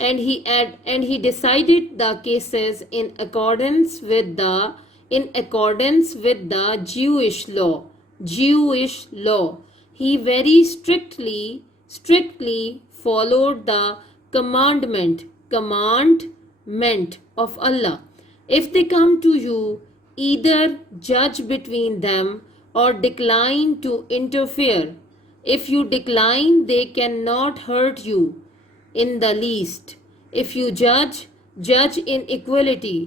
and he decided the cases in accordance with the Jewish law. He very strictly followed the commandment of Allah. If they come to you, either judge between them or decline to interfere. If you decline, they cannot hurt you in the least. If you judge in equity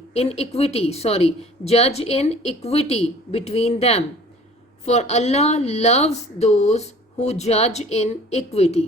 between them. For Allah loves those who judge in equity.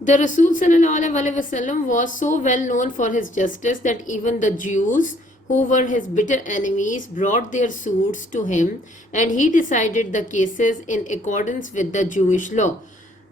The Rasul sallallahu alaihi wasallam was so well known for his justice that even the Jews who were his bitter enemies brought their suits to him and he decided the cases in accordance with the Jewish law.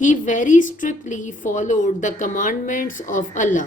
He very strictly followed the commandments of Allah.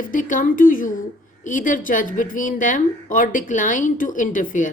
If they come to you, either judge between them or decline to interfere.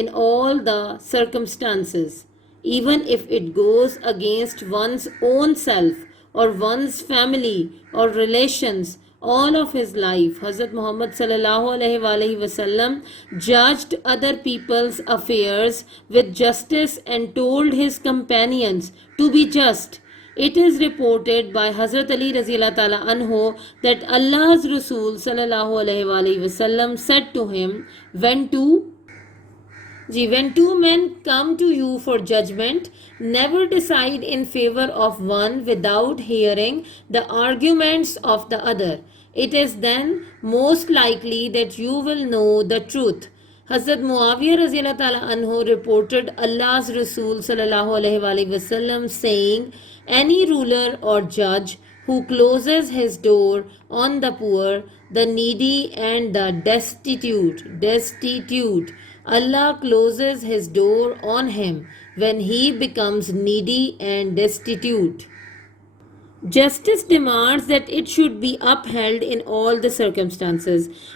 in all the circumstances, even if it goes against one's own self or one's family or relations all of his life. Hazrat Muhammad sallallahu alaihi wasallam judged other people's affairs with justice and told his companions to be just. It is reported by Hazrat Ali raziyallahu ta'ala anhu that Allah's Rasul sallallahu alaihi wasallam said to him, when two men come to you for judgment, never decide in favor of one without hearing the arguments of the other. It is then most likely that you will know the truth. Hazrat Muawiyah raziyallahu ta'ala anhu reported Allah's Rasul sallallahu alaihi wasallam saying, any ruler or judge who closes his door on the poor, the needy and the destitute, Allah closes his door on him when he becomes needy and destitute. Justice demands that it should be upheld in all the circumstances.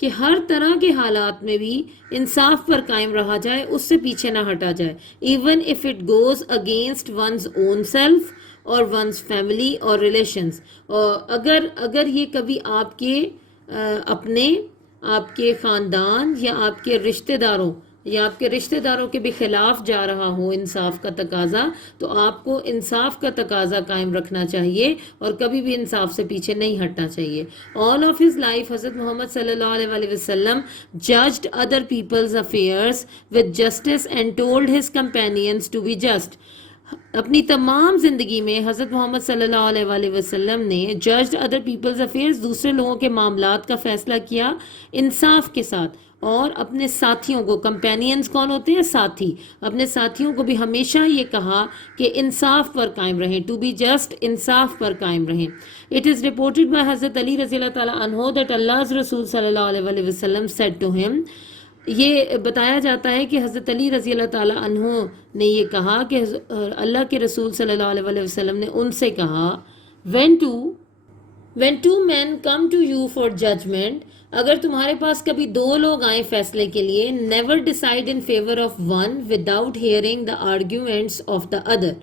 کہ ہر طرح کے حالات میں بھی انصاف پر قائم رہا جائے, اس سے پیچھے نہ ہٹا جائے, even if it goes against one's own self اور ونز فیملی اور ریلیشنز. اور اگر یہ کبھی آپ کے اپنے آپ کے خاندان یا آپ کے رشتہ داروں کے بھی خلاف جا رہا ہو انصاف کا تقاضا, تو آپ کو انصاف کا تقاضا قائم رکھنا چاہیے اور کبھی بھی انصاف سے پیچھے نہیں ہٹنا چاہیے. آل آف ہز لائف حضرت محمد صلی اللہ علیہ وآلہ وسلم judged other people's affairs with justice and told his companions to be just. اپنی تمام زندگی میں حضرت محمد صلی اللہ علیہ وآلہ وسلم نے ججڈ ادر پیپلز افیئرز, دوسرے لوگوں کے معاملات کا فیصلہ کیا انصاف کے ساتھ, اور اپنے ساتھیوں کو, کمپینینز کون ہوتے ہیں؟ ساتھی, اپنے ساتھیوں کو بھی ہمیشہ یہ کہا کہ انصاف پر قائم رہیں, ٹو بی جسٹ, انصاف پر قائم رہیں. اٹ از رپورٹڈ بائی حضرت علی رضی اللہ تعالیٰ عنہ دیٹ اللہ's رسول صلی اللہ علیہ وآلہ وسلم said to him, یہ بتایا جاتا ہے کہ حضرت علی رضی اللہ تعالیٰ عنہ نے یہ کہا کہ اللہ کے رسول صلی اللہ علیہ وآلہ وسلم نے ان سے کہا, when two men come to you for judgment, اگر تمہارے پاس کبھی دو لوگ آئیں فیصلے کے لیے, never decide in favor of one without hearing the arguments of the other,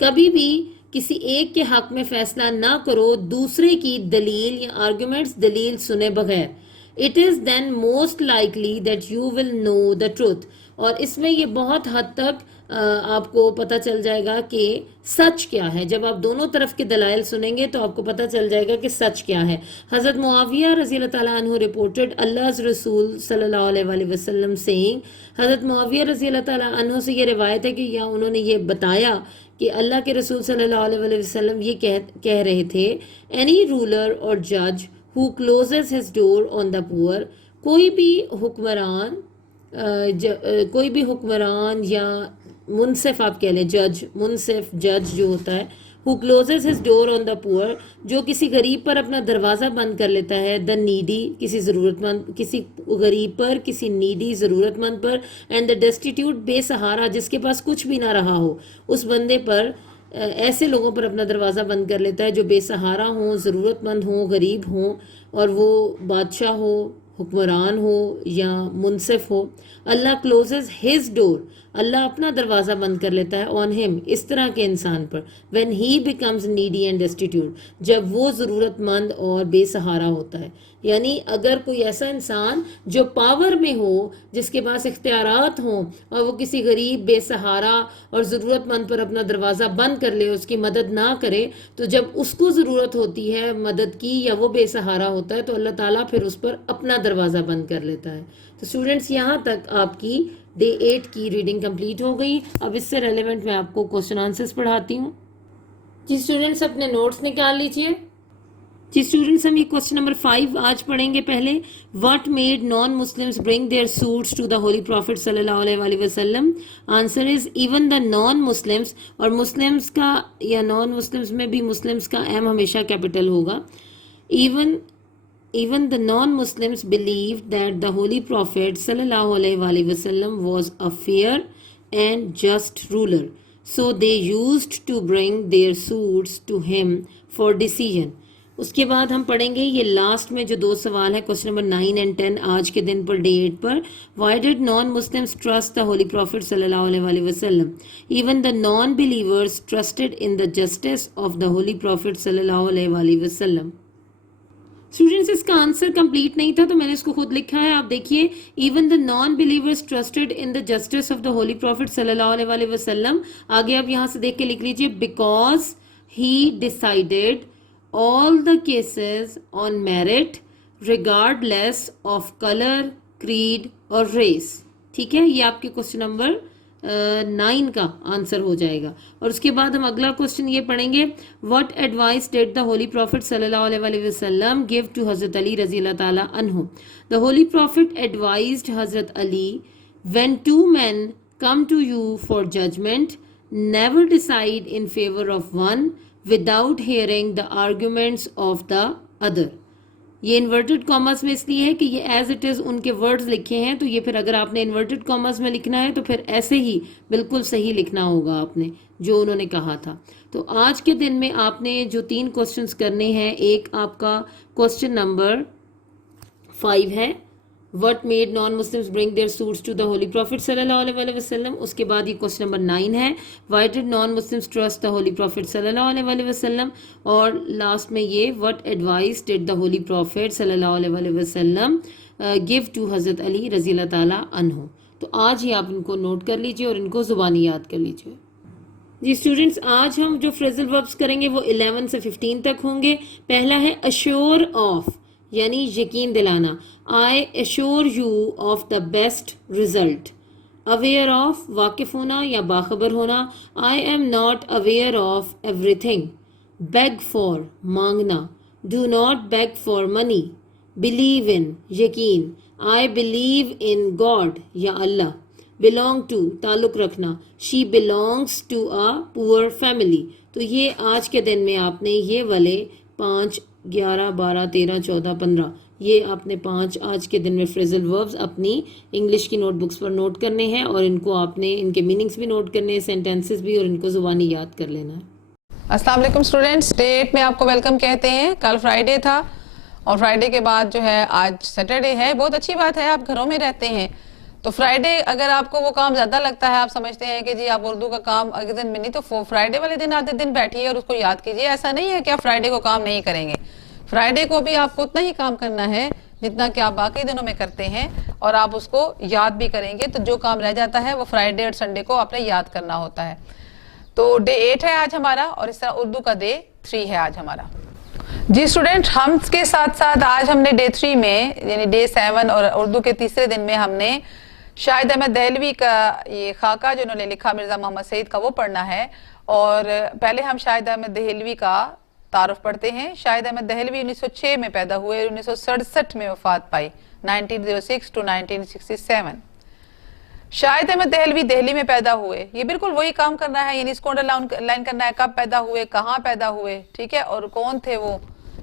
کبھی بھی کسی ایک کے حق میں فیصلہ نہ کرو دوسرے کی دلیل یا آرگومنٹس, دلیل سنے بغیر. It is then most likely that you will know the truth, اور اس میں یہ بہت حد تک آپ کو پتہ چل جائے گا کہ سچ کیا ہے. جب آپ دونوں طرف کے دلائل سنیں گے تو آپ کو پتہ چل جائے گا کہ سچ کیا ہے. حضرت معاویہ رضی اللہ تعالیٰ عنہ رپورٹڈ اللہ's رسول صلی اللہ علیہ وآلہ وسلم saying, حضرت معاویہ رضی اللہ تعالیٰ عنہ سے یہ روایت ہے کہ یا انہوں نے یہ بتایا کہ اللہ کے رسول صلی اللہ علیہ وآلہ وسلم یہ کہہ رہے تھے, any ruler or judge who closes his door on the poor, کوئی بھی حکمران یا منصف, آپ کہہ لیں منصف جج جو ہوتا ہے, who closes his door on the poor, جو کسی غریب پر اپنا دروازہ بند کر لیتا ہے, the needy, کسی غریب پر, کسی needy ضرورت مند پر, and the destitute, بے سہارا, جس کے پاس کچھ بھی نہ رہا ہو, اس بندے پر, ایسے لوگوں پر اپنا دروازہ بند کر لیتا ہے جو بے سہارا ہوں, ضرورت مند ہوں, غریب ہوں, اور وہ بادشاہ ہو, حکمران ہو یا منصف ہو. اللہ کلوزز ہز ڈور, اللہ اپنا دروازہ بند کر لیتا ہے آن ہم, اس طرح کے انسان پر, when he becomes needy and destitute, جب وہ ضرورت مند اور بے سہارا ہوتا ہے. یعنی اگر کوئی ایسا انسان جو پاور میں ہو, جس کے پاس اختیارات ہوں, اور وہ کسی غریب, بے سہارا اور ضرورت مند پر اپنا دروازہ بند کر لے, اس کی مدد نہ کرے, تو جب اس کو ضرورت ہوتی ہے مدد کی یا وہ بے سہارا ہوتا ہے, تو اللہ تعالیٰ پھر اس پر اپنا دروازہ بند کر لیتا ہے. تو اسٹوڈنٹس, یہاں تک آپ کی ڈے 8 کی ریڈنگ کمپلیٹ ہو گئی. اب اس سے ریلیونٹ میں آپ کو کوسچن آنسرز پڑھاتی ہوں. جی اسٹوڈنٹس, اپنے نوٹس نکال لیجئے. جی اسٹوڈنٹس, ہم یہ کوسچن نمبر 5 آج پڑھیں گے. پہلے, what made non Muslims bring their suits to the holy prophet صلی اللہ علیہ وآلہ وسلم؟ Answer is even the non Muslims, اور مسلمس کا یا نان مسلمس میں بھی مسلمس کا ایم ہمیشہ کیپٹل ہوگا. Even the non-Muslims believed that the Holy Prophet sallallahu alaihi wasallam was a fair and just ruler, so they used to bring their suits to him for decision. اس کے بعد ہم پڑھیں گے یہ last میں جو 2 سوال ہے, کوسچن نمبر 9 and 10 آج کے دن پر ڈے 8 پر. Why did non-Muslims trust the Holy Prophet sallallahu alaihi wasallam? Even the non-believers trusted in the justice of the Holy Prophet sallallahu alaihi wasallam. Students, اس کا آنسر کمپلیٹ نہیں تھا تو میں نے اس کو خود لکھا ہے, آپ دیکھیے. Even the non believers trusted in the justice of the holy prophet صلی اللہ علیہ وآلہ وسلم. آگے آپ یہاں سے دیکھ کے لکھ لیجیے, because he decided all the cases on merit regardless of colour, creed اور ریس. ٹھیک ہے, یہ آپ کے کوسچن نمبر 9 کا آنسر ہو جائے گا. اور اس کے بعد ہم اگلا کوسچن یہ پڑھیں گے, what advice did the holy prophet صلی اللہ علیہ وآلہ وسلم گیو ٹو حضرت علی رضی اللہ تعالیٰ عنہ؟ دا ہولی پروفٹ ایڈوائزڈ حضرت علی, when 2 men come to you for judgment, never decide in favor of one without hearing the arguments of the other. یہ انورٹڈ کاماز میں اس لیے ہے کہ یہ ایز اٹ از ان کے ورڈز لکھے ہیں, تو یہ پھر اگر آپ نے انورٹڈ کاماز میں لکھنا ہے تو پھر ایسے ہی بالکل صحیح لکھنا ہوگا آپ نے جو انہوں نے کہا تھا. تو آج کے دن میں آپ نے جو 3 کوسچنز کرنے ہیں, ایک آپ کا کوسچن نمبر 5 ہے, what made non-Muslims bring their suits to the Holy Prophet sallallahu alaihi wasallam. اس کے بعد یہ question number 9 ہے, why did non-Muslims trust the Holy Prophet sallallahu alaihi wasallam. اور لاسٹ میں یہ, what advice did the Holy Prophet sallallahu alaihi wasallam give to حضرت علی رضی اللہ تعالیٰ عنہ. تو آج ہی آپ ان کو نوٹ کر لیجئے اور ان کو زبانی یاد کر لیجئے. جی اسٹوڈنٹس, آج ہم جو فریزل وربس کریں گے وہ 11 سے 15 تک ہوں گے. پہلا ہے assure of, یعنی یقین دلانا. I assure you of the best result. aware of, واقف ہونا یا باخبر ہونا. I am not aware of everything. beg for, مانگنا. do not beg for money. believe in, یقین. I believe in God, یا اللہ. belong to, تعلق رکھنا. she belongs to a poor family. تو یہ آج کے دن میں آپ نے یہ والے 5, 11, 12, 13, 14, 15 یہ آپ نے 5 آج کے دن میں فریزل وربز اپنی انگلش کی نوٹ بکس پر نوٹ کرنے ہیں, اور ان کو آپ نے ان کے میننگز بھی نوٹ کرنے ہیں, سینٹینسز بھی, اور ان کو زبانی یاد کر لینا ہے. السلام علیکم اسٹوڈینٹس, ڈے 8 میں آپ کو ویلکم کہتے ہیں. کل فرائیڈے تھا اور فرائیڈے کے بعد جو ہے آج سیٹرڈے ہے. بہت اچھی بات ہے, آپ گھروں میں رہتے ہیں تو فرائیڈے اگر آپ کو وہ کام زیادہ لگتا ہے, آپ سمجھتے ہیں کہ جی آپ اردو کا کام اگلے دن میں نہیں, تو فرائیڈے والے دن آدھے دن بیٹھیے اور اس کو یاد کیجیے. ایسا نہیں ہے کہ آپ فرائیڈے کو کام نہیں کریں گے. فرائیڈے کو بھی آپ کو اتنا ہی کام کرنا ہے جتنا کہ آپ باقی دنوں میں کرتے ہیں, اور آپ اس کو یاد بھی کریں گے. تو جو کام رہ جاتا ہے وہ فرائیڈے اور سنڈے کو آپ نے یاد کرنا ہوتا ہے. تو ڈے 8 ہے آج ہمارا, اور اس طرح اردو کا ڈے 3 ہے آج ہمارا. جی اسٹوڈنٹ, ہم کے ساتھ ساتھ آج ہم نے ڈے 3 میں یعنی ڈے 7 اور اردو کے تیسرے دن میں ہم نے شاہد احمد دہلوی کا یہ خاکہ جو انہوں نے لکھا مرزا محمد سعید کا, وہ پڑھنا ہے. اور پہلے ہم شاہد احمد دہلوی کا تعارف پڑھتے ہیں. شاہد احمد دہلوی 1906 میں پیدا ہوئے, 1967 میں وفات پائی, 1906 to 1967. شاہد احمد دہلوی دہلی میں پیدا ہوئے. یہ بالکل وہی کام کرنا ہے, یعنی اس کو انڈر لائن کرنا ہے, کب پیدا ہوئے, کہاں پیدا ہوئے, ٹھیک ہے, اور کون تھے وہ.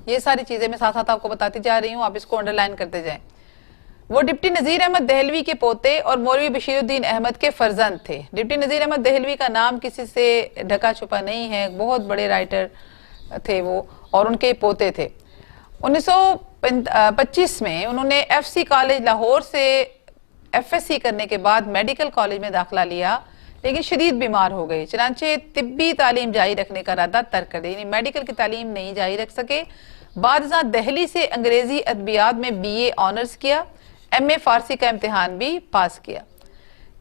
یہ ساری چیزیں میں ساتھ ساتھ آپ کو بتاتی جا رہی ہوں, آپ اس کو انڈر لائن کرتے جائیں. وہ ڈپٹی نذیر احمد دہلوی کے پوتے اور مولوی بشیر الدین احمد کے فرزند تھے. ڈپٹی نذیر احمد دہلوی کا نام کسی سے ڈھکا چھپا نہیں ہے, بہت بڑے رائٹر تھے وہ, اور ان کے پوتے تھے. 1925 میں انہوں نے ایف سی کالج لاہور سے ایف ایس سی کرنے کے بعد میڈیکل کالج میں داخلہ لیا, لیکن شدید بیمار ہو گئے. چنانچہ طبی تعلیم جاری رکھنے کا ارادہ ترک کر دیا, یعنی میڈیکل کی تعلیم نہیں جاری رکھ سکے. بعد ازاں دہلی سے انگریزی ادبیات میں بی اے آنرز کیا, ایم اے فارسی کا امتحان بھی پاس کیا.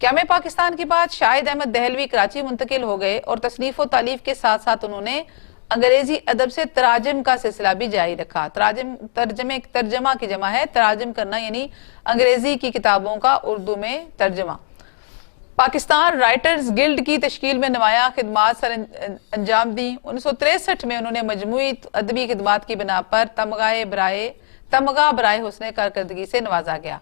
قیام پاکستان کے بعد شاہد احمد دہلوی کراچی منتقل ہو گئے, اور تصنیف و تالیف کے ساتھ ساتھ انہوں نے انگریزی ادب سے تراجم کا سلسلہ بھی جاری رکھا. ترجمہ کی جمع ہے تراجم کرنا, یعنی انگریزی کی کتابوں کا اردو میں ترجمہ. پاکستان رائٹرز گلڈ کی تشکیل میں نمایاں خدمات سر انجام دی. 1963 میں انہوں نے مجموعی ادبی خدمات کی بنا پر تمغہ برائے حسن کارکردگی سے نوازا گیا.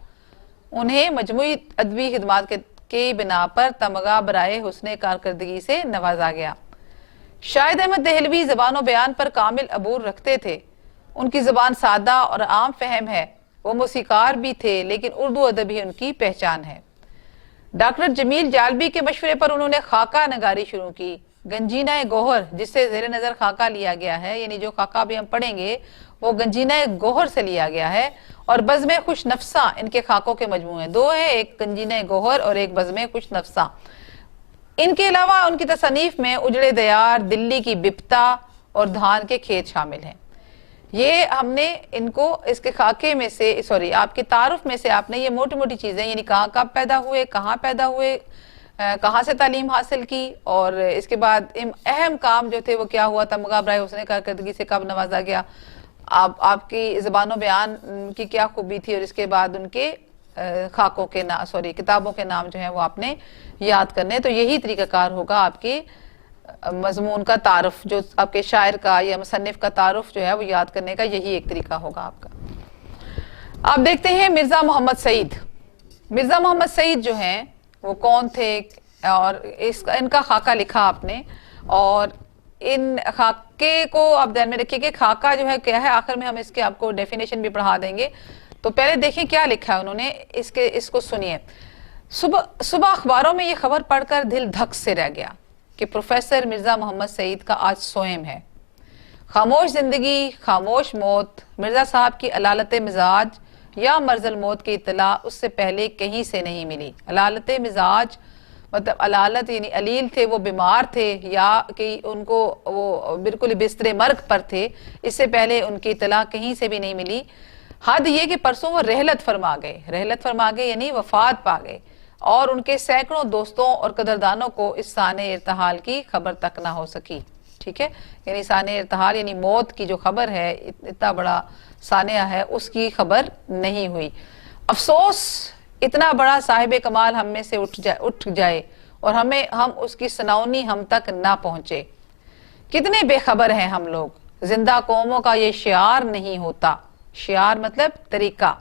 انہیں مجموعی ادبی خدمات کی بنا پر تمغہ برائے حسن کارکردگی سے نوازا گیا. شاہد احمد دہلوی زبان و بیان پر کامل عبور رکھتے تھے. ان کی زبان سادہ اور عام فہم ہے. وہ موسیقار بھی تھے, لیکن اردو ادب ہی ان کی پہچان ہے. ڈاکٹر جمیل جالبی کے مشورے پر انہوں نے خاکہ نگاری شروع کی. گنجینہ گوہر, جس سے زیر نظر خاکہ لیا گیا ہے, یعنی جو خاکہ بھی ہم پڑھیں گے وہ گنجینہ گوہر سے لیا گیا ہے. اور بزم خوش نفساں ان کے خاکوں کے مجموعے ہیں, 2 ہیں, ایک گنجینہ گوہر اور ایک بزم خوش نفساں. ان کے علاوہ ان کی تصانیف میں اجڑے دیار, دلی کی بپتا اور دھان کے کھیت شامل ہیں. یہ ہم نے ان کو اس کے خاکے میں سے آپ کے تعارف میں سے آپ نے یہ موٹی موٹی چیزیں, یعنی کہاں کب پیدا ہوئے, کہاں پیدا ہوئے, کہاں سے تعلیم حاصل کی, اور اس کے بعد اہم کام جو تھے وہ کیا ہوا, تمغہ برائے حسن کارکردگی سے کب نوازا گیا, آپ کی زبان و بیان کی کیا خوبی تھی, اور اس کے بعد ان کے خاکوں کے کتابوں کے نام جو ہیں وہ آپ نے یاد کرنے. تو یہی طریقہ کار ہوگا آپ کے مضمون کا تعارف, جو آپ کے شاعر کا یا مصنف کا تعارف جو ہے وہ یاد کرنے کا, یہی ایک طریقہ ہوگا آپ کا. آپ دیکھتے ہیں مرزا محمد سعید. مرزا محمد سعید جو ہیں وہ کون تھے, اور ان کا خاکہ لکھا آپ نے, اور ان خاکے کو آپ دھیان میں رکھیے کہ خاکہ جو ہے کیا ہے. آخر میں ہم اس کے آپ کو ڈیفینیشن بھی پڑھا دیں گے. تو پہلے دیکھیں کیا لکھا ہے انہوں نے, اس کو سنیے. صبح اخباروں میں یہ خبر پڑھ کر دل دھک سے رہ گیا کہ پروفیسر مرزا محمد سعید کا آج سوئم ہے. خاموش زندگی, خاموش موت. مرزا صاحب کی علالت مزاج, یا مرض الموت کی اطلاع اس سے پہلے کہیں سے نہیں ملی۔ علالت مزاج مطلب علالت یعنی علیل تھے، وہ بیمار تھے یا کہ ان کو وہ بالکل بستر مرگ پر تھے، اس سے پہلے ان کی اطلاع کہیں سے بھی نہیں ملی۔ حد یہ کہ پرسوں وہ رحلت فرما گئے یعنی وفات پا گئے، اور ان کے سینکڑوں دوستوں اور قدردانوں کو اس سانح ارتحال کی خبر تک نہ ہو سکی۔ ٹھیک ہے، یعنی سانح ارتحال یعنی موت کی جو خبر ہے، اتنا بڑا سانحہ ہے، اس کی خبر نہیں ہوئی۔ افسوس اتنا بڑا صاحب کمال ہم میں سے اٹھ جائے اور ہم اس کی سناونی ہم تک نہ پہنچے۔ کتنے بے خبر ہیں ہم لوگ۔ زندہ قوموں کا یہ شعار نہیں ہوتا، شعار مطلب طریقہ،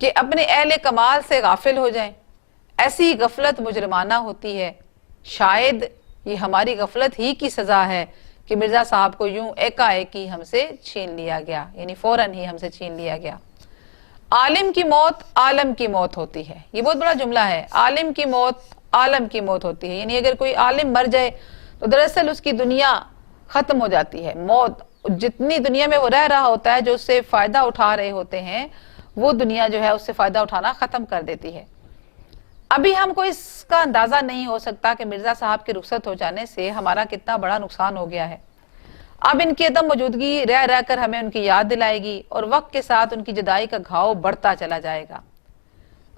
کہ اپنے اہل کمال سے غافل ہو جائیں۔ ایسی غفلت مجرمانہ ہوتی ہے۔ شاید یہ ہماری غفلت ہی کی سزا ہے کہ مرزا صاحب کو یوں ایک ہی ہم سے چھین لیا گیا، یعنی فوراً ہی ہم سے چھین لیا گیا۔ عالم کی موت عالم کی موت ہوتی ہے، یہ بہت بڑا جملہ ہے۔ عالم کی موت عالم کی موت ہوتی ہے، یعنی اگر کوئی عالم مر جائے تو دراصل اس کی دنیا ختم ہو جاتی ہے۔ موت جتنی دنیا میں وہ رہ رہا ہوتا ہے، جو اس سے فائدہ اٹھا رہے ہوتے ہیں، وہ دنیا جو ہے اس سے فائدہ اٹھانا ختم کر دیتی ہے۔ ابھی ہم کو اس کا اندازہ نہیں ہو سکتا کہ مرزا صاحب کے رخصت ہو جانے سے ہمارا کتنا بڑا نقصان ہو گیا ہے۔ اب ان کی عدم موجودگی رہ کر ہمیں ان کی یاد دلائے گی، اور وقت کے ساتھ ان کی جدائی کا گھاؤ بڑھتا چلا جائے گا۔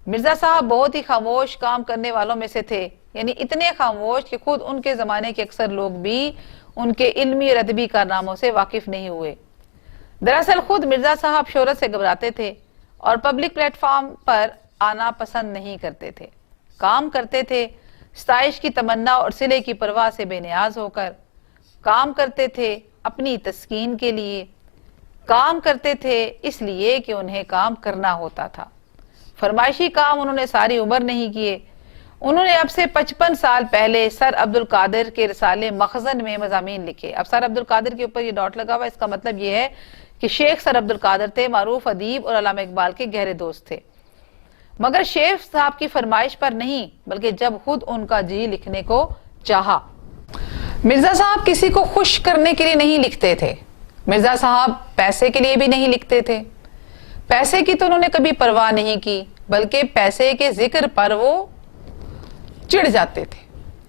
مرزا صاحب بہت ہی خاموش کام کرنے والوں میں سے تھے، یعنی اتنے خاموش کہ خود ان کے زمانے کے اکثر لوگ بھی ان کے علمی اور ادبی کارناموں سے واقف نہیں ہوئے۔ دراصل خود مرزا صاحب شہرت سے گھبراتے تھے اور پبلک پلیٹ فارم پر آنا پسند نہیں کرتے تھے۔ کام کرتے تھے ستائش کی تمنا اور صلے کی پرواہ سے بے نیاز ہو کر، کام کرتے تھے اپنی تسکین کے لیے، کام کرتے تھے اس لیے کہ انہیں کام کرنا ہوتا تھا۔ فرمائشی کام انہوں نے ساری عمر نہیں کیے۔ انہوں نے اب سے 55 سال پہلے سر عبدالقادر کے رسالے مخزن میں مضامین لکھے۔ اب سر عبدالقادر کے اوپر یہ ڈاٹ لگا ہوا، اس کا مطلب یہ ہے کہ شیخ سر عبدالقادر تھے، معروف ادیب اور علامہ اقبال کے گہرے دوست تھے، مگر شیخ صاحب کی فرمائش پر نہیں، بلکہ جب خود ان کا جی لکھنے کو چاہا۔ مرزا صاحب کسی کو خوش کرنے کے لیے نہیں لکھتے تھے، مرزا صاحب پیسے کے لیے بھی نہیں لکھتے تھے۔ پیسے کی تو انہوں نے کبھی پرواہ نہیں کی، بلکہ پیسے کے ذکر پر وہ چڑ جاتے تھے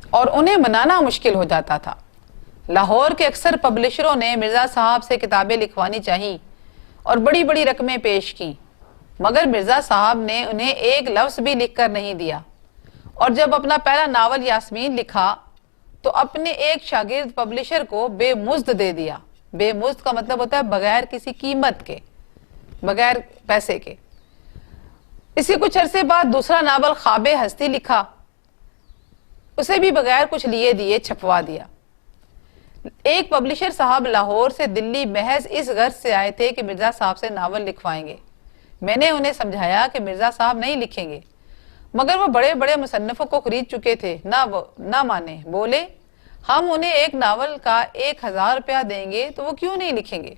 اور انہیں منانا مشکل ہو جاتا تھا۔ لاہور کے اکثر پبلشروں نے مرزا صاحب سے کتابیں لکھوانی چاہی اور بڑی بڑی رقمیں پیش کی، مگر مرزا صاحب نے انہیں ایک لفظ بھی لکھ کر نہیں دیا۔ اور جب اپنا پہلا ناول یاسمین لکھا تو اپنے ایک شاگرد پبلشر کو بے مزد دے دیا۔ بے مزد کا مطلب ہوتا ہے بغیر کسی قیمت کے، بغیر پیسے کے۔ اسی کچھ عرصے بعد دوسرا ناول خواب ہستی لکھا، اسے بھی بغیر کچھ لیے دیے چھپوا دیا۔ ایک پبلشر صاحب لاہور سے دلی محض اس غرض سے آئے تھے کہ مرزا صاحب سے ناول لکھوائیں گے۔ میں نے انہیں سمجھایا کہ مرزا صاحب نہیں لکھیں گے، مگر وہ بڑے بڑے مصنفوں کو خرید چکے تھے، نہ مانے، بولے ہم انہیں ایک ناول کا 1000 روپیہ دیں گے تو وہ کیوں نہیں لکھیں گے۔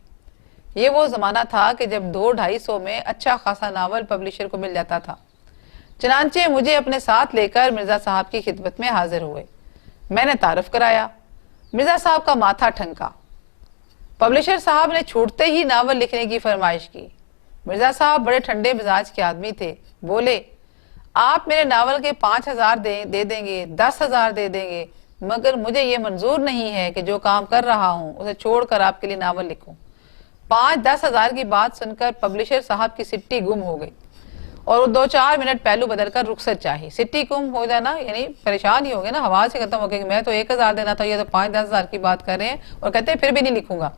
یہ وہ زمانہ تھا کہ جب 200-250 میں اچھا خاصا ناول پبلشر کو مل جاتا تھا۔ چنانچہ مجھے اپنے ساتھ لے کر مرزا صاحب کی خدمت میں حاضر ہوئے۔ میں نے تعارف کرایا، مرزا صاحب کا ماتھا ٹھنکا۔ پبلشر صاحب نے چھوٹتے ہی ناول لکھنے کی فرمائش کی۔ مرزا صاحب بڑے ٹھنڈے مزاج کے آدمی تھے، بولے آپ میرے ناول کے 5000 دے دیں گے، 10,000 دے دیں گے، مگر مجھے یہ منظور نہیں ہے کہ جو کام کر رہا ہوں اسے چھوڑ کر آپ کے لیے ناول لکھوں۔ 5-10,000 کی بات سن کر پبلشر صاحب کی سٹی گم ہو گئی اور وہ 2-4 منٹ پہلو بدل کر رخصت چاہی۔ سٹی گم ہو جانا یعنی پریشان ہی ہو گئے نا، ہوا سے ختم ہو گئے کہ میں تو 1000 دینا تھا، یہ تو 5-10,000 کی بات کر رہے ہیں اور کہتے ہیں پھر بھی نہیں لکھوں گا۔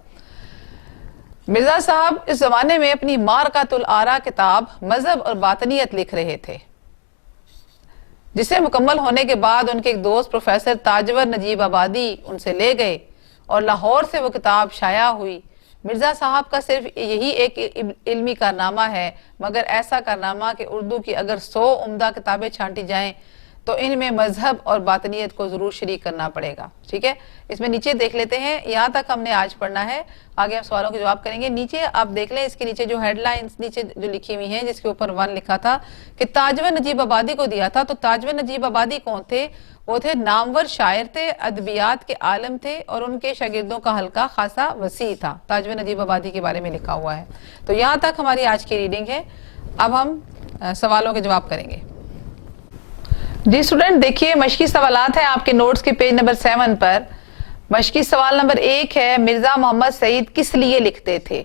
مرزا صاحب اس زمانے میں اپنی مارکۃ الآراء کتاب مذہب اور باطنیت لکھ رہے تھے، جسے مکمل ہونے کے بعد ان کے ایک دوست پروفیسر تاجور نجیب آبادی ان سے لے گئے اور لاہور سے وہ کتاب شائع ہوئی۔ مرزا صاحب کا صرف یہی ایک علمی کارنامہ ہے، مگر ایسا کارنامہ کہ اردو کی اگر 100 عمدہ کتابیں چھانٹی جائیں تو ان میں مذہب اور باطنیت کو ضرور شریک کرنا پڑے گا۔ ٹھیک ہے، اس میں نیچے دیکھ لیتے ہیں، یہاں تک ہم نے آج پڑھنا ہے، آگے ہم سوالوں کے جواب کریں گے۔ نیچے آپ دیکھ لیں، اس کے نیچے جو ہیڈ لائنز نیچے جو لکھی ہوئی ہیں، جس کے اوپر 1 لکھا تھا کہ تاجور نجیب آبادی کو دیا تھا، تو تاجور نجیب آبادی کون تھے؟ وہ تھے نامور شاعر تھے، ادبیات کے عالم تھے اور ان کے شاگردوں کا حلقہ خاصا وسیع تھا۔ تاجور نجیب آبادی کے بارے میں لکھا ہوا ہے۔ تو یہاں تک ہماری آج کی ریڈنگ ہے۔ اب ہم سوالوں کے جواب کریں گے. جی اسٹوڈنٹ دیکھیے مشقی سوالات ہیں آپ کے نوٹس کے پیج نمبر 7 پر. مشقی سوال نمبر 1 ہے مرزا محمد سعید کس لیے لکھتے تھے؟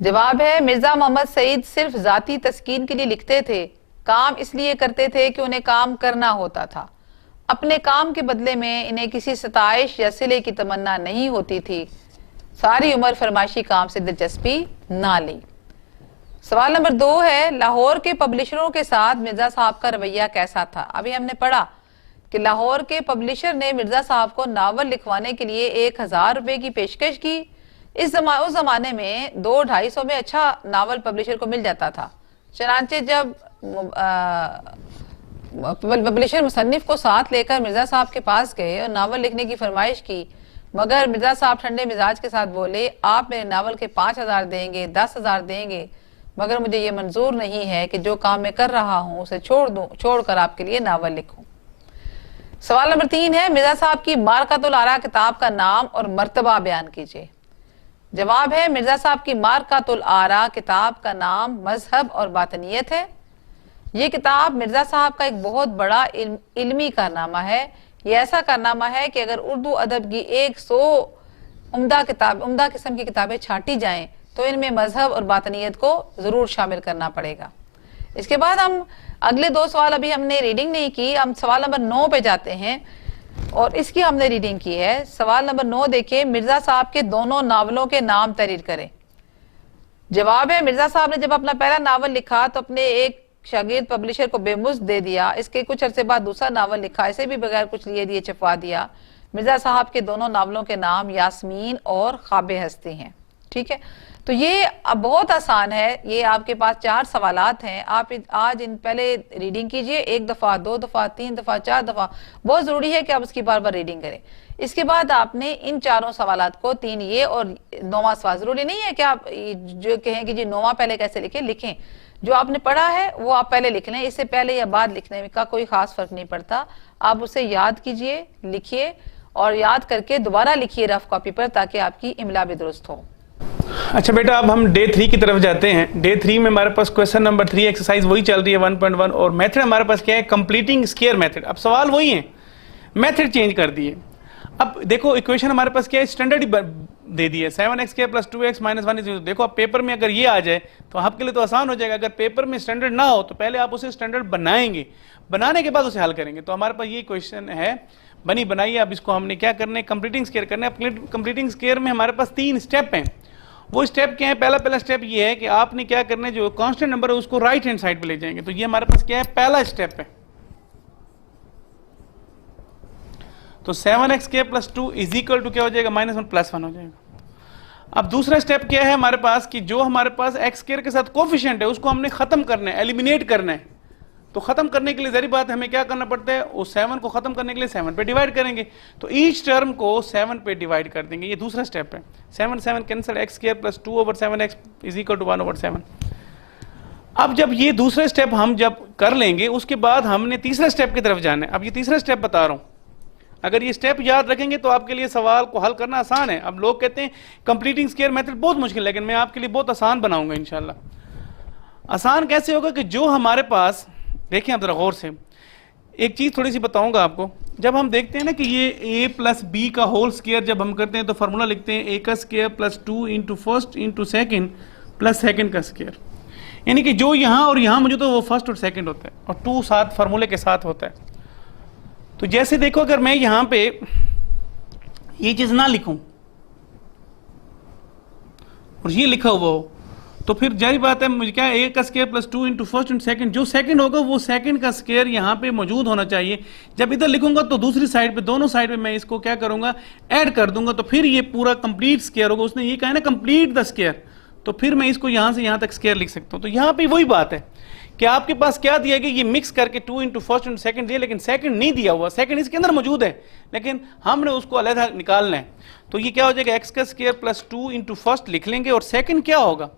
جواب ہے مرزا محمد سعید صرف ذاتی تسکین کے لیے لکھتے تھے. کام اس لیے کرتے تھے کہ انہیں کام کرنا ہوتا تھا. اپنے کام کے بدلے میں انہیں کسی ستائش یا صلے کی تمنا نہیں ہوتی تھی. ساری عمر فرمائشی کام سے دلچسپی نہ لی. سوال نمبر 2 ہے لاہور کے پبلشروں کے ساتھ مرزا صاحب کا رویہ کیسا تھا؟ ابھی ہم نے پڑھا کہ لاہور کے پبلشر نے مرزا صاحب کو ناول لکھوانے کے لیے 1000 روپے کی پیشکش کی. اس زمانے میں 200-250 میں اچھا ناول پبلشر کو مل جاتا تھا. چنانچہ جب پبلشر مصنف کو ساتھ لے کر مرزا صاحب کے پاس گئے اور ناول لکھنے کی فرمائش کی، مگر مرزا صاحب ٹھنڈے مزاج کے ساتھ بولے آپ میرے ناول کے 5000 دیں گے، 10000 دیں گے، مگر مجھے یہ منظور نہیں ہے کہ جو کام میں کر رہا ہوں اسے چھوڑ کر آپ کے لیے ناول لکھوں. سوال نمبر 3 ہے مرزا صاحب کی مارکۃ الآراء کتاب کا نام اور مرتبہ بیان کیجیے. جواب ہے مرزا صاحب کی مارکۃ الآراء کتاب کا نام مذہب اور باطنیت ہے. یہ کتاب مرزا صاحب کا ایک بہت بڑا علمی کارنامہ ہے. یہ ایسا کارنامہ ہے کہ اگر اردو ادب کی 100 عمدہ قسم کی کتابیں چھانٹی جائیں تو ان میں مذہب اور باطنیت کو ضرور شامل کرنا پڑے گا. اس کے بعد ہم اگلے 2 سوال ابھی ہم نے ریڈنگ نہیں کی، ہم سوال نمبر 9 پہ جاتے ہیں اور اس کی ہم نے ریڈنگ کی ہے. سوال نمبر 9 دیکھیں مرزا صاحب کے دونوں ناولوں کے نام تحریر کریں. جواب ہے مرزا صاحب نے جب اپنا پہلا ناول لکھا تو اپنے ایک شاگرد پبلشر کو بے مزد دے دیا. اس کے کچھ عرصے بعد دوسرا ناول لکھا، اسے بھی بغیر کچھ لیے دیے چھپوا دیا. مرزا صاحب کے دونوں ناولوں کے نام یاسمین اور خواب ہستی ہیں. ٹھیک ہے، تو یہ اب بہت آسان ہے. یہ آپ کے پاس 4 سوالات ہیں. آپ آج ان پہلے ریڈنگ کیجئے 1 دفعہ، 2 دفعہ، 3 دفعہ، 4 دفعہ. بہت ضروری ہے کہ آپ اس کی بار بار ریڈنگ کریں. اس کے بعد آپ نے ان 4 سوالات کو 3 یہ اور 9واں سوال، ضروری نہیں ہے کہ آپ جو کہیں کہ جی 9واں پہلے کیسے لکھیں. جو آپ نے پڑھا ہے وہ آپ پہلے لکھ لیں. اس سے پہلے یا بعد لکھنے کا کوئی خاص فرق نہیں پڑتا. آپ اسے یاد کیجئے، لکھیے اور یاد کر کے دوبارہ لکھیے رف کاپی پر تاکہ آپ کی املا بھی درست ہو. اچھا بیٹا اب ہم ڈے 3 کی طرف جاتے ہیں. ڈے 3 میں ہمارے پاس کویسچن نمبر 3 ایکسرسائز وہی چل رہی ہے 1.1 اور میتھڈ ہمارے پاس کیا ہے کمپلیٹنگ اسکیئر میتھڈ. اب سوال وہی ہیں، میتھڈ چینج کر دیے. اب دیکھو ایکویشن ہمارے پاس کیا ہے اسٹینڈرڈ دے دی ہے 7x² + 2x - 1. دیکھو اب پیپر میں اگر یہ آ جائے تو آپ کے لیے تو آسان ہو جائے گا. اگر پیپر میں اسٹینڈرڈ نہ ہو تو پہلے آپ اسے اسٹینڈرڈ بنائیں گے، بنانے کے بعد اسے حل کریں گے. تو ہمارے پاس یہ کویشچن ہے بنائی. اب اس کو ہم نے کیا کرنا ہے کمپلیٹنگ اسکیئر کرنا ہے. کمپلیٹنگ اسکیئر میں ہمارے پاس 3 اسٹیپ ہیں. وہ اسٹیپ کیا ہے؟ پہلا اسٹیپ یہ ہے کہ آپ نے کیا کرنا ہے جو کانسٹنٹ نمبر ہے اس کو رائٹ ہینڈ سائڈ پہ لے جائیں گے. تو یہ ہمارے پاس کیا ہے پہلا اسٹیپ ہے. تو 7x² + 2 = کیا ہو جائے گا -1 + 1 ہو جائے گا. اب دوسرا اسٹیپ کیا ہے ہمارے پاس کہ جو ہمارے پاس x² کے ساتھ کوفیشنٹ ہے اس کو ہم نے ختم کرنا ہے، ایلیمینیٹ کرنا ہے. تو ختم کرنے کے لیے ظاہر بات ہمیں کیا کرنا پڑتا ہے، اس 7 کو ختم کرنے کے لیے 7 پہ ڈیوائڈ کریں گے. تو ایچ ٹرم کو 7 پہ ڈیوائڈ کر دیں گے. یہ دوسرا اسٹیپ ہے. 7 کینسل x² + 2/7x = 1/7. اب جب یہ دوسرا اسٹیپ ہم جب کر لیں گے اس کے بعد ہم نے تیسرا اسٹیپ کی طرف جانا ہے. اب یہ تیسرا اسٹیپ بتا رہا ہوں، اگر یہ اسٹیپ یاد رکھیں گے تو آپ کے لیے سوال کو حل کرنا آسان ہے. اب لوگ کہتے ہیں کمپلیٹنگ اسکیئر میتھڈ بہت مشکل ہے، لیکن میں آپ کے لیے بہت آسان بناؤں گا انشاءاللہ. آسان کیسے ہوگا کہ جو ہمارے پاس دیکھیں آپ ذرا غور سے ایک چیز تھوڑی سی بتاؤں گا آپ کو. جب ہم دیکھتے ہیں نا کہ یہ a + b کا ہول اسکیئر جب ہم کرتے ہیں تو فارمولا لکھتے ہیں a² + 2 × 1st × 2nd + 2nd کا اسکیئر. یعنی کہ جو یہاں اور یہاں موجود ہے وہ فرسٹ اور سیکنڈ ہوتا ہے اور 2 ساتھ فارمولے کے ساتھ ہوتا ہے. تو جیسے دیکھو اگر میں یہاں پہ یہ چیز نہ لکھوں اور یہ لکھا ہوا ہو تو پھر جاری بات ہے مجھے کیا a² + 2 × 1st × 2nd جو سیکنڈ ہوگا وہ سیکنڈ کا اسکیئر یہاں پہ موجود ہونا چاہیے. جب ادھر لکھوں گا تو دوسری سائڈ پہ دونوں سائڈ پہ میں اس کو کیا کروں گا ایڈ کر دوں گا تو پھر یہ پورا کمپلیٹ اسکیئر ہوگا. اس نے یہ کہا ہے نا کمپلیٹ دا اسکیئر، تو پھر میں اس کو یہاں سے یہاں تک اسکیئر لکھ سکتا ہوں. تو یہاں پہ وہی بات ہے کہ آپ کے پاس کیا دیا گیا یہ مکس کر کے 2 × 1st × 2nd دیا، لیکن سیکنڈ نہیں دیا ہوا. سیکنڈ اس کے اندر موجود ہے لیکن ہم نے اس کو علیحدہ نکالنا ہے. تو یہ کیا ہو جائے گا x² + 2 × 1st لکھ لیں گے اور سیکنڈ کیا ہوگا.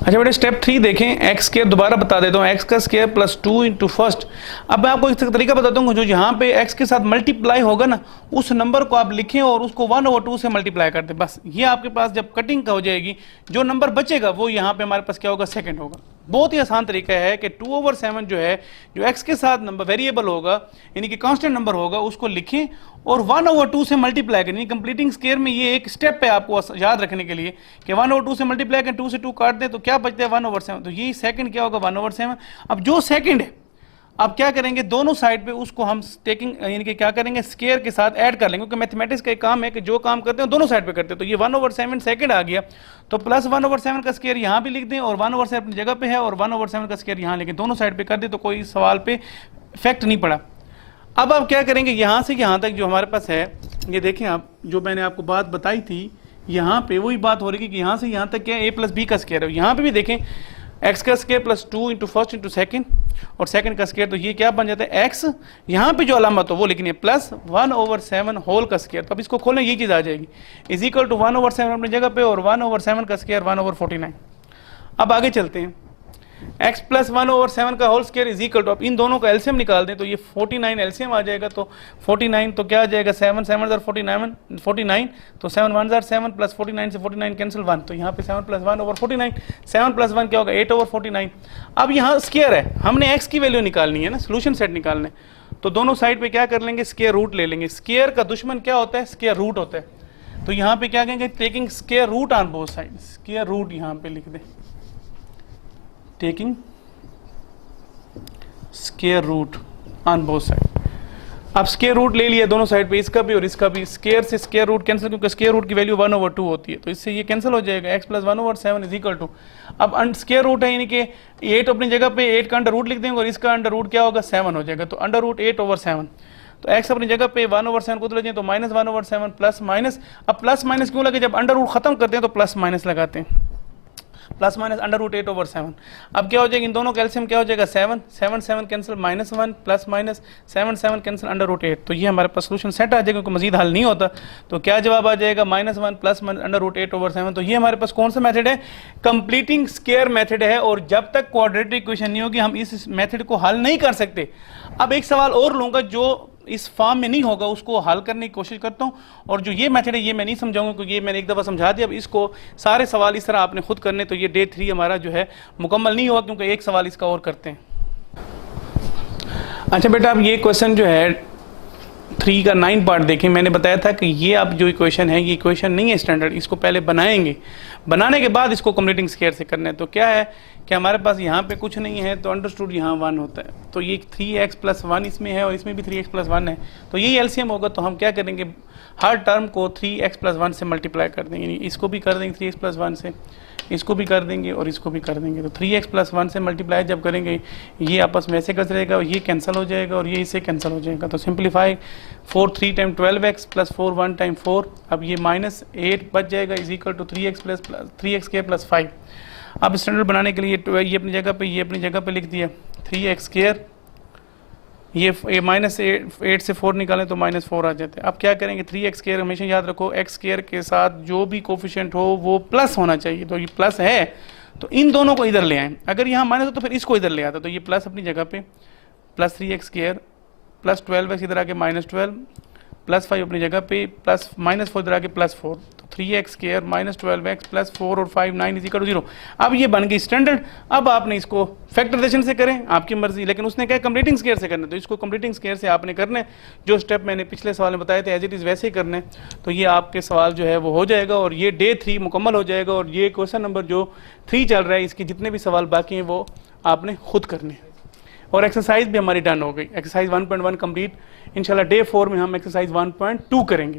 اچھا بیٹے اسٹیپ 3 دیکھیں x² دوبارہ بتا دیتا ہوں x² + 2 × 1st. اب میں آپ کو اس طریقہ بتاتا ہوں جو یہاں پہ x کے ساتھ ملٹیپلائی ہوگا نا اس نمبر کو آپ لکھیں اور اس کو 1/2 سے ملٹیپلائی کر دیں. بس یہ آپ کے پاس جب کٹنگ کا ہو جائے گی جو نمبر بچے گا وہ یہاں پہ ہمارے پاس کیا ہوگا سیکنڈ ہوگا. بہت ہی آسان طریقہ ہے کہ 2/7 جو ہے جو x کے ساتھ نمبر ویریبل ہوگا یعنی کہ کانسٹنٹ نمبر ہوگا اس کو لکھیں اور 1/2 سے ملٹیپلائی کریں. کمپلیٹنگ اسکیئر میں یہ ایک سٹیپ ہے آپ کو یاد رکھنے کے لیے کہ 1/2 سے ملٹیپلائی کریں, 2 سے 2 کاٹ دیں تو کیا بچتا ہے 1/7. تو یہ سیکنڈ کیا ہوگا 1/7. اب جو سیکنڈ ہے اب کیا کریں گے دونوں سائڈ پہ اس کو ہم ٹیکنگ یعنی کہ کیا کریں گے اسکیئر کے ساتھ ایڈ کر لیں گے, کیونکہ میتھمیٹکس کا ایک کام ہے کہ جو کام کرتے ہیں دونوں سائڈ پہ کرتے ہیں. تو یہ 1/7 سیکنڈ آ گیا تو پلس 1/7 کا اسکیئر یہاں بھی لکھ دیں اور 1/7 اپنی جگہ پہ ہے اور 1/7 کا اسکیئر یہاں لکھیں, دونوں سائڈ پہ کر دیں تو کوئی سوال پہ افیکٹ نہیں پڑا. اب آپ کیا کریں گے یہاں سے یہاں تک جو ہمارے پاس ہے یہ دیکھیں آپ جو میں نے آپ کو بات بتائی تھی یہاں پہ وہی بات ہو رہی ہے کہ یہاں سے یہاں تک کیا a + b کا اسکیئر ہے. یہاں پہ بھی دیکھیں x کا square plus 2 into first into second اور سیکنڈ کا اسکیئر, تو یہ کیا بن جاتا ہے x یہاں پہ جو علامت ہو وہ لکھنی ہے پلس 1/7 ہول کا اسکیئر. تو اب اس کو کھولیں یہ چیز آ جائے گی از اکول ٹو 1/7 اپنی جگہ پہ اور 1/7 کا اسکیئر 1/49. اب آگے چلتے ہیں x پلس 1/7 کا whole square is equal to, اب ان دونوں کا ایلسیم نکال دیں تو یہ 49 ایلسیم آ جائے گا. تو 49 تو کیا آ جائے گا 7 7 49 تو 7 1 7 پلس 49 سے 49 کینسل 1 تو یہاں پہ 7 پلس 1/49 7 پلس 1 کیا ہوگا 8/49. اب یہاں اسکیئر ہے ہم نے x کی ویلیو نکالنی ہے نا, سولوشن سیٹ نکالنا ہے تو دونوں سائڈ پہ کیا کر لیں گے اسکیئر روٹ لے لیں گے. اسکیئر کا دشمن کیا ہوتا ہے اسکیئر روٹ ہوتا ہے. تو یہاں پہ کیا کہیں گے taking square root on both side, square root یہاں پہ لکھ دیں taking square root on both side. اب اسکیئر روٹ لے لیا دونوں سائڈ پہ اس کا بھی اور اس کا بھی, اسکیئر سے اسکیئر روٹ کینسل کیونکہ اسکیئر روٹ کی ویلیو 1/2 ہوتی ہے تو اس سے یہ کینسل ہو جائے گا x plus 1/7 is equal to, اب اسکیئر روٹ ہے یعنی کہ 8 اپنی جگہ پہ 8 کا انڈر روٹ لکھ دیں گے اور اس کا انڈر روٹ کیا ہوگا 7 ہو جائے گا تو انڈر روٹ 8/7. تو x اپنی جگہ پہ 1/7 کو لے جائیں تو مائنس 1/7 پلس مائنس. اب پلس مائنس کیوں لگے جب انڈر روٹ ختم کرتے ہیں تو پلس مائنس لگاتے ہیں پلس مائنس انڈر روٹ 8/7. اب کیا ہو جائے گا ان دونوں کا ایلسیم کیا ہو جائے گا 7 7 7 cancel -1 plus minus 7 7 cancel under root 8. تو یہ ہمارے پاس سولوشن سیٹ آ جائے گا کیونکہ مزید حل نہیں ہوتا. تو کیا جواب آ جائے گا -1 پلس انڈر روٹ 8/7. تو یہ ہمارے پاس کون سا میتھڈ ہے کمپلیٹنگ اسکیئر میتھڈ ہے اور جب تک کوڈریٹک ایکویشن نہیں ہوگی ہم اس میتھڈ کو حل نہیں کر سکتے. اب ایک سوال اور لوں گا جو اس فارم میں نہیں ہوگا اس کو حل کرنے کی کوشش کرتا ہوں اور جو یہ میتھڈ ہے یہ میں نہیں سمجھاؤں گا کیونکہ یہ میں نے ایک دفعہ سمجھا دیا. اب اس کو سارے سوال اس طرح آپ نے خود کرنے تو یہ ڈے 3 ہمارا جو ہے مکمل نہیں ہوا کیونکہ ایک سوال اس کا اور کرتے ہیں. اچھا بیٹا اب یہ کویشچن جو ہے 3 کا 9 پارٹ دیکھیں. میں نے بتایا تھا کہ یہ اب جو ایکویشن ہے یہ ایکویشن نہیں ہے اسٹینڈرڈ, اس کو پہلے بنائیں گے, بنانے کے بعد اس کو کمپلیٹنگ اسکیئر سے کرنا ہے. تو کیا ہے کہ ہمارے پاس یہاں پہ کچھ نہیں ہے تو انڈرسٹوڈ یہاں 1 ہوتا ہے تو یہ 3x + 1 اس میں ہے اور اس میں بھی 3x + 1 ہے تو یہی ایلسیم ہوگا. تو ہم کیا کریں گے ہر ٹرم کو 3x + 1 سے ملٹیپلائی کر دیں گے, یعنی اس کو بھی کر دیں گے 3x + 1 سے, اس کو بھی کر دیں گے اور اس کو بھی کر دیں گے. تو 3x + 1 سے ملٹیپلائی جب کریں گے یہ آپس میں ایسے گزرے گا, یہ کینسل ہو جائے گا اور یہ اس سے کینسل ہو جائے گا. تو سمپلیفائی 4 3 ٹائم 12x + 4 1 ٹائم 4. اب یہ -8 بچ جائے گا از اکول ٹو 3x² + 5. اب اسٹینڈرڈ بنانے کے لیے یہ اپنی جگہ پہ یہ اپنی جگہ پہ لکھ دیا 3x², یہ -8 سے 4 نکالیں تو -4 آ جاتے ہیں. اب کیا کریں گے 3x² ہمیشہ یاد رکھو x² کے ساتھ جو بھی کوفیشینٹ ہو وہ پلس ہونا چاہیے. تو یہ پلس ہے تو ان دونوں کو ادھر لے آئیں, اگر یہاں مائنس ہو تو پھر اس کو ادھر لے آتا. تو یہ پلس اپنی جگہ پہ پلس 3x² پلس 12x ادھر آ کے -12 پلس 5 اپنی جگہ پہ پلس -4 ادھر آ کے +4. 3x² -12x + 4 اور 5 9 = 0. اب یہ بن گئی اسٹینڈرڈ. اب آپ نے اس کو فیکٹرائزیشن سے کریں آپ کی مرضی, لیکن اس نے کہا کمپلیٹنگ اسکیئر سے کرنا ہے تو اس کو کمپلیٹنگ اسکیئر سے آپ نے کرنا ہے. جو اسٹیپ میں نے پچھلے سوال میں بتایا تھے ایز اٹ از ویسے ہی کرنا ہے. تو یہ آپ کے سوال جو ہے وہ ہو جائے گا اور یہ ڈے 3 مکمل ہو جائے گا. اور یہ کویشچن نمبر جو 3 چل رہا ہے اس کے جتنے بھی سوال باقی ہیں وہ آپ نے خود کرنے ہیں. اور ایکسرسائز بھی ہماری ڈن ہو گئی. Exercise 1.1 complete. انشاءاللہ ڈے 4 میں ہم ایکسرسائز 1.2 کریں گے.